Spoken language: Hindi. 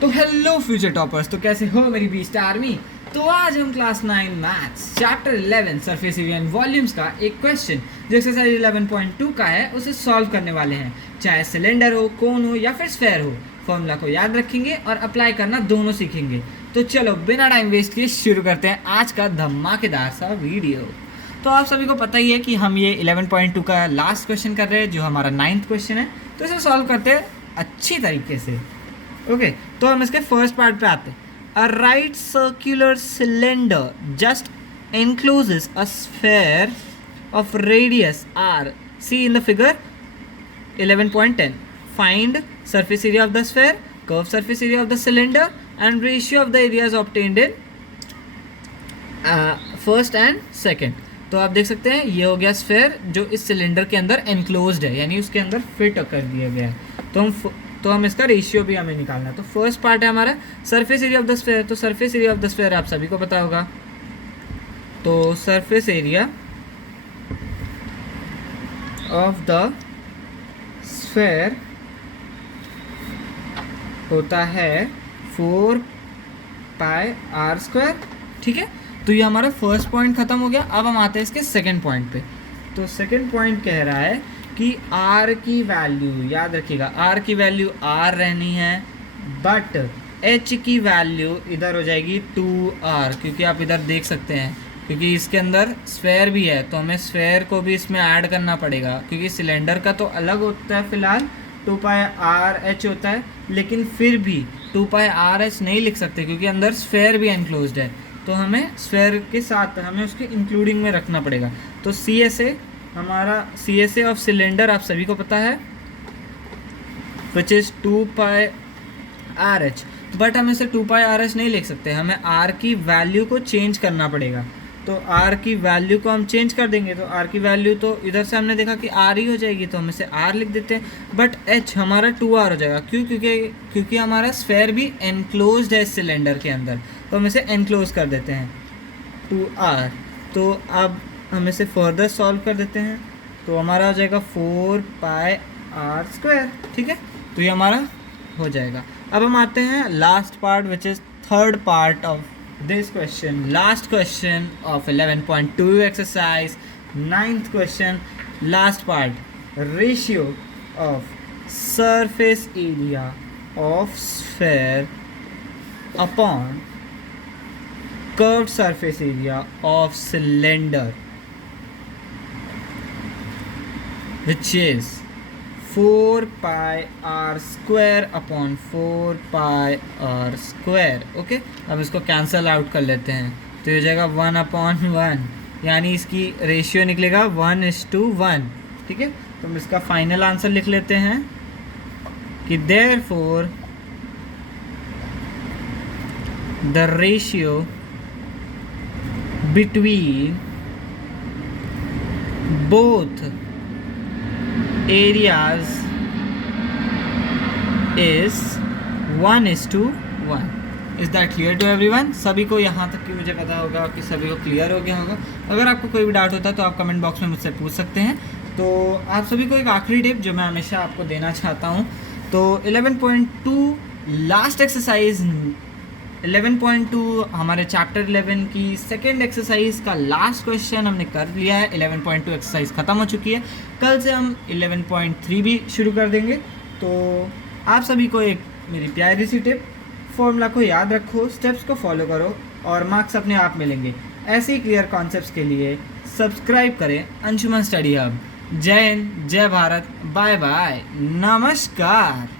तो हेलो फ्यूचर टॉपर्स, तो कैसे हो मेरी बीस्ट आर्मी। तो आज हम class 9 maths chapter 11 surface area and volumes का एक क्वेश्चन जो एक्सरसाइज 11.2 का है उसे सॉल्व करने वाले हैं। चाहे सिलेंडर हो, कोन हो या फिर स्फेयर हो, फॉर्मूला को याद रखेंगे और अप्लाई करना दोनों सीखेंगे। तो चलो बिना टाइम वेस्ट किए शुरू करते हैं आज का धमाकेदार सा वीडियो। तो आप सभी को पता ही है कि हम ये 11.2 का लास्ट क्वेश्चन कर रहे हैं जो हमारा 9th क्वेश्चन है। तो इसे सॉल्व करते हैं अच्छी तरीके से। ओके, तो हम इसके फर्स्ट पार्ट पे आते हैं। A right circular cylinder just encloses a sphere of radius r. See in the figure 11.10. Find surface area of the sphere, curved surface area of the cylinder and ratio of the areas obtained in first and second. तो आप देख सकते हैं ये हो गया स्फेयर जो इस सिलेंडर के अंदर एनक्लोज्ड है, यानी उसके अंदर फिट कर दिया गया है। तो हम इसका रेशियो भी हमें निकालना है। तो फर्स्ट पार्ट है हमारा surface area of the sphere. तो surface area of the sphere आप सभी को पता होगा। तो surface area of the sphere होता है 4 पाई आर स्क्वायर। ठीक है, तो ये हमारा फर्स्ट पॉइंट खत्म हो गया। अब हम आते हैं इसके सेकंड पॉइंट पे। तो सेकंड पॉइंट कह रहा है कि r की वैल्यू याद रखिएगा, r की वैल्यू r रहनी है, बट h की वैल्यू इधर हो जाएगी 2r, क्योंकि आप इधर देख सकते हैं क्योंकि इसके अंदर स्फेयर भी है तो हमें स्फेयर को भी इसमें ऐड करना पड़ेगा, क्योंकि सिलेंडर का तो अलग होता है फिलहाल 2 पाई आर एच होता है, लेकिन फिर भी 2 पाई आर एच नहीं लिख सकते क्योंकि अंदर स्फेयर भी एनक्लोज्ड है। तो हमें स्फेयर के साथ हमें उसके इंक्लूडिंग में रखना पड़ेगा। तो सी एस ए हमारा C S A of cylinder आप सभी को पता है which is 2 pi r h, but हम इसे 2 पाई आर एच नहीं लिख सकते, हमें आर की वैल्यू को चेंज करना पड़ेगा। तो आर की वैल्यू को हम चेंज कर देंगे। तो आर की वैल्यू तो इधर से हमने देखा कि आर ही हो जाएगी, तो हम इसे आर लिख देते हैं, बट एच हमारा 2r हो जाएगा। क्यों? क्योंकि हमारा स्फेयर भी एनक्लोज्ड है इस सिलेंडर के अंदर, तो हम इसे एनक्लोज कर देते हैं 2r। तो अब हम इसे फर्दर सॉल्व कर देते हैं। तो हमारा हो जाएगा 4 पाई आर स्क्वायर। ठीक है, तो ये हमारा हो जाएगा। अब हम आते हैं last part which is third part of this question, last question of 11.2 exercise, 9th question, last part, ratio of surface area of sphere upon curved surface area of cylinder, which is 4 pi r square upon 4 pi r square। Okay, अब इसको कैंसल आउट कर लेते हैं। तो ये हो जाएगा 1/1, यानी इसकी रेशियो निकलेगा 1:1। ठीक है, तो हम इसका फाइनल आंसर लिख लेते हैं कि therefore the ratio between both areas is 1:1। Is that clear to everyone? सभी को यहाँ तक कि मुझे पता होगा कि सभी को क्लियर हो गया होगा। अगर आपको कोई भी डाउट होता है तो आप कमेंट बॉक्स में मुझसे पूछ सकते हैं। तो आप सभी को एक आखिरी टिप जो मैं हमेशा आपको देना चाहता हूँ, तो 11.2 लास्ट एक्सरसाइज 11.2 हमारे चैप्टर 11 की सेकेंड एक्सरसाइज का लास्ट क्वेश्चन हमने कर लिया है। 11.2 एक्सरसाइज ख़त्म हो चुकी है। कल से हम 11.3 भी शुरू कर देंगे। तो आप सभी को एक मेरी प्यारी सी टिप, फॉर्मूला को याद रखो, स्टेप्स को फॉलो करो और मार्क्स अपने आप मिलेंगे। ऐसे ही क्लियर कॉन्सेप्ट्स के लिए सब्सक्राइब करें अंशुमन स्टडी हब। जय हिंद, जय भारत, बाय बाय, नमस्कार।